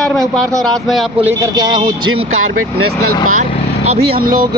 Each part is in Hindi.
नमस्कार, मैं उपार्थ और आज मैं आपको लेकर के आया हूँ जिम कॉर्बेट नेशनल पार्क। अभी हम लोग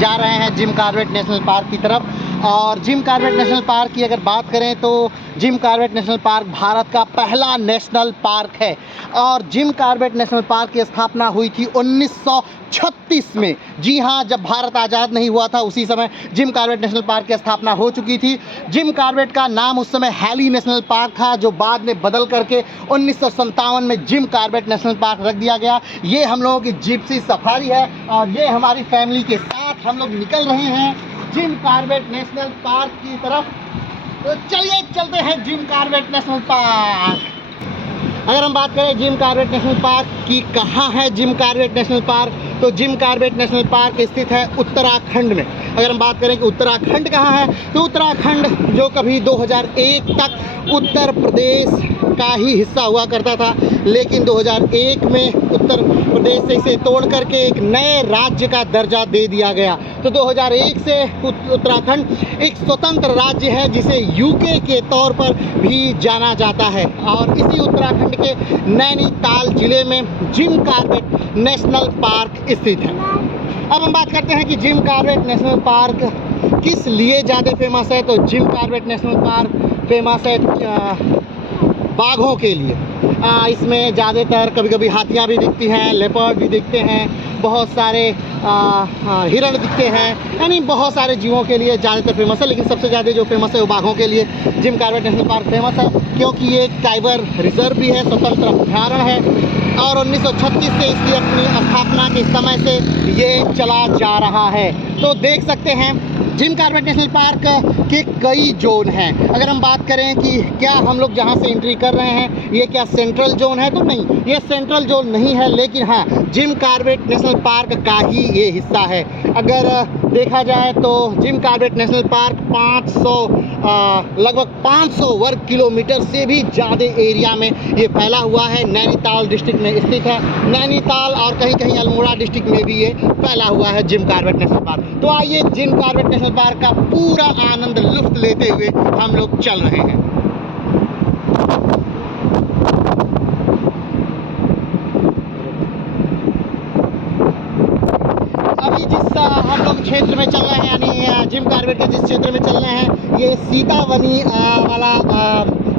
जा रहे हैं जिम कॉर्बेट नेशनल पार्क की तरफ। और जिम कॉर्बेट नेशनल पार्क की अगर बात करें तो Jim Corbett national park Bharat का पहला नेशनल पार्क है। और जिम कॉर्बेट नेशनल पार्क की स्थापना हुई थी 1936 में। जी हाँ, जब भारत आज़ाद नहीं हुआ था उसी समय जिम कॉर्बेट नेशनल पार्क की स्थापना हो चुकी थी। जिम कॉर्बेट का नाम उस समय हैली नेशनल पार्क था, जो बाद में बदल करके 1957 में जिम कॉर्बेट नेशनल पार्क रख दिया गया। ये हम लोगों की जिप्सी सफारी है और ये हमारी फैमिली के साथ हम लोग निकल रहे हैं जिम कॉर्बेट नेशनल पार्क की तरफ। तो चलिए चलते हैं जिम कॉर्बेट नेशनल पार्क। अगर हम बात करें जिम कॉर्बेट नेशनल पार्क की, कहाँ है जिम कॉर्बेट नेशनल पार्क, तो जिम कॉर्बेट नेशनल पार्क स्थित है उत्तराखंड में। अगर हम बात करें कि उत्तराखंड कहाँ है, तो उत्तराखंड जो कभी 2001 तक उत्तर प्रदेश का ही हिस्सा हुआ करता था, लेकिन 2001 में उत्तर प्रदेश से इसे तोड़ करके एक नए राज्य का दर्जा दे दिया गया। तो 2001 से उत्तराखंड एक स्वतंत्र राज्य है, जिसे यूके के तौर पर भी जाना जाता है। और इसी उत्तराखंड के नैनीताल जिले में जिम कॉर्बेट नेशनल पार्क स्थित है। अब हम बात करते हैं कि जिम कॉर्बेट नेशनल पार्क किस लिए ज़्यादा फेमस है। तो Jim Corbett national park famous है बाघों के लिए। इसमें ज़्यादातर कभी कभी हाथियाँ भी दिखती हैं, लेपर्ड भी दिखते हैं, बहुत सारे हिरण दिखते हैं, यानी बहुत सारे जीवों के लिए ज़्यादातर फेमस है। लेकिन सबसे ज़्यादा जो फेमस है वो बाघों के लिए Jim Corbett national park famous है, क्योंकि ये एक टाइगर रिजर्व भी है, स्वतंत्र अभयारण्य है। और 1936 से इसकी अपनी स्थापना के समय से ये चला जा रहा है। तो देख सकते हैं जिम कॉर्बेट नेशनल पार्क के कई जोन हैं। अगर हम बात करें कि क्या हम लोग जहां से एंट्री कर रहे हैं ये क्या सेंट्रल जोन है, तो नहीं, ये सेंट्रल जोन नहीं है, लेकिन हाँ जिम कॉर्बेट नेशनल पार्क का ही ये हिस्सा है। अगर देखा जाए तो जिम कॉर्बेट नेशनल पार्क लगभग 500 वर्ग किलोमीटर से भी ज़्यादा एरिया में ये फैला हुआ है। नैनीताल डिस्ट्रिक्ट में स्थित है। नैनीताल और कहीं कहीं अल्मोड़ा डिस्ट्रिक्ट में भी ये फैला हुआ है जिम कॉर्बेट नेशनल पार्क। तो आइए जिम कॉर्बेट नेशनल पार्क का पूरा आनंद लुत्फ लेते हुए हम लोग चल रहे हैं। अभी जिस हम लोग क्षेत्र में चल रहे हैं, यानी जिम कॉर्बेट के जिस क्षेत्र में चल रहे हैं, ये सीतावनी वाला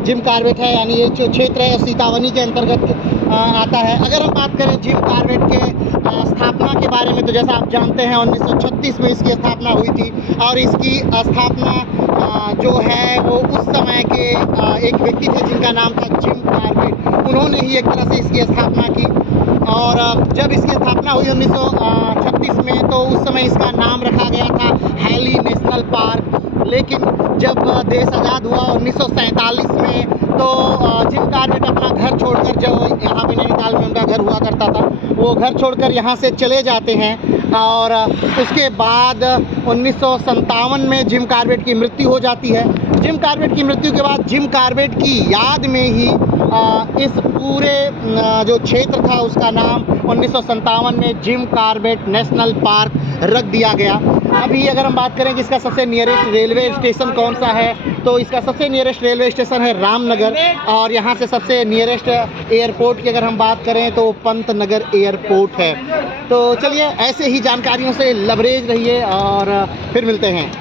जिम कॉर्बेट है, यानी ये जो क्षेत्र है सीतावनी के अंतर्गत आता है। अगर हम बात करें जिम कॉर्बेट के स्थापना के बारे में, तो जैसा आप जानते हैं 1936 में इसकी स्थापना हुई थी। और इसकी स्थापना जो है वो उस समय के एक व्यक्ति थे जिनका नाम था जिम कॉर्बेट, उन्होंने ही एक तरह से इसकी स्थापना की। और जब इसकी स्थापना हुई 1936 में, तो उस समय इसका नाम रखा गया था हैली नेशनल पार्क। लेकिन जब देश आज़ाद हुआ 1947 में, तो जिम कॉर्बेट अपना घर छोड़कर, जो यहाँ पे नैनीताल में उनका घर हुआ करता था, वो घर छोड़कर यहाँ से चले जाते हैं। और उसके बाद 1957 में जिम कॉर्बेट की मृत्यु हो जाती है। जिम कॉर्बेट की मृत्यु के बाद जिम कॉर्बेट की याद में ही इस पूरे जो क्षेत्र था उसका नाम 1957 में जिम कॉर्बेट नेशनल पार्क रख दिया गया। अभी अगर हम बात करें कि इसका सबसे नियरेस्ट रेलवे स्टेशन कौन सा है, तो इसका सबसे नियरेस्ट रेलवे स्टेशन है रामनगर। और यहाँ से सबसे नियरेस्ट एयरपोर्ट की अगर हम बात करें तो पंतनगर एयरपोर्ट है। तो चलिए ऐसे ही जानकारियों से लबरेज रहिए और फिर मिलते हैं।